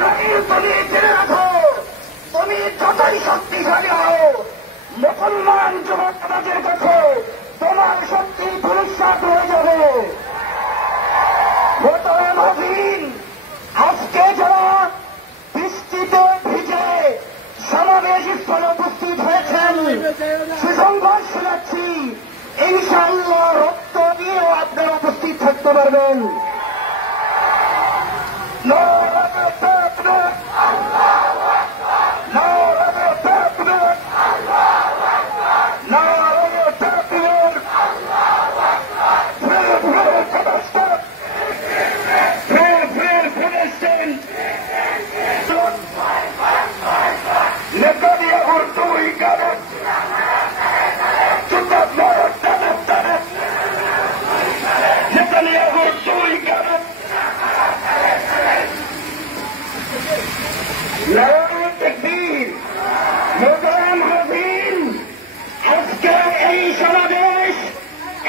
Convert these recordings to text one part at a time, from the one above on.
তুমি জেনে রাখো, তুমি যতই শক্তিশালী হও, মুসলমান যুবক সমাজের কাছে তোমার শক্তি ধূলিসাৎ হয়ে যাবে। মোহতারাম হাজিরিন, আজকে যারা বৃষ্টিতে ভিজে সমাবেশ স্থলে উপস্থিত হয়েছেন, সুসংবাদ শোনাচ্ছি, ইনশাআল্লাহ রক্ত দিয়েও আপনারা উপস্থিত থাকতে পারবেন। মোহতারাম হাজিরিন, আজকে এই সমাবেশ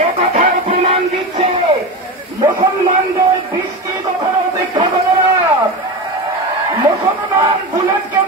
একথার প্রমাণ দিচ্ছে, মুসলমানদের বৃষ্টি কখনো অপেক্ষা করে না। মুসলমান বুলেটকে